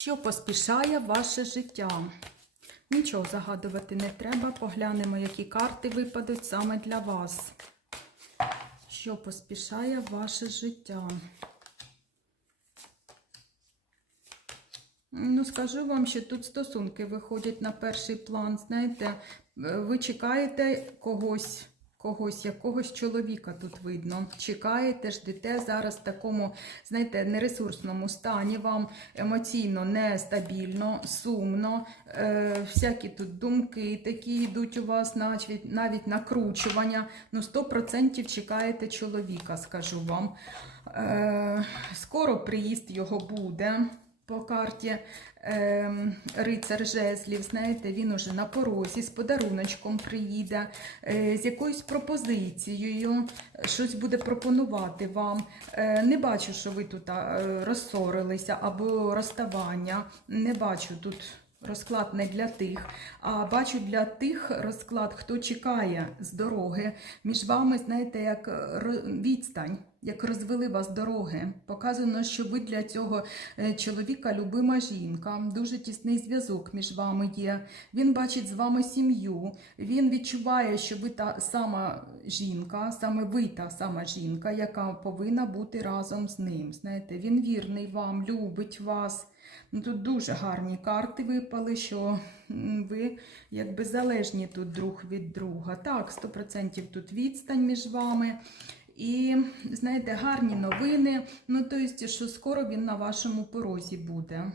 Що поспішає ваше життя? Нічого загадувати не треба. Поглянемо, які карти випадуть саме для вас. Що поспішає ваше життя? Ну, скажу вам, що тут стосунки виходять на перший план. Знаєте, ви чекаєте когось, когось, якогось чоловіка тут видно. Чекаєте, ждете зараз в такому, знаєте, нересурсному стані, вам емоційно нестабільно, сумно. Е, всякі тут думки такі йдуть у вас, навіть, навіть накручування. Ну, 100% чекаєте чоловіка, скажу вам. Е, скоро приїзд його буде по карті е, рицар жезлів, знаєте, він уже на порозі з подаруночком приїде, е, з якоюсь пропозицією, щось буде пропонувати вам. Е, не бачу, що ви тут е, розсорилися або розставання. Не бачу тут. Розклад не для тих, а бачу для тих розклад, хто чекає з дороги. Між вами, знаєте, як відстань, як розвели вас дороги. Показано, що ви для цього е, чоловіка любима жінка, дуже тісний зв'язок між вами є. Він бачить з вами сім'ю, він відчуває, що ви та сама жінка, саме ви та сама жінка, яка повинна бути разом з ним. Знаєте, він вірний вам, любить вас. Ну, тут дуже гарні карти випали, що ви якби залежні тут друг від друга. Так, 100% тут відстань між вами. І, знаєте, гарні новини. Ну, тобто, що скоро він на вашому порозі буде.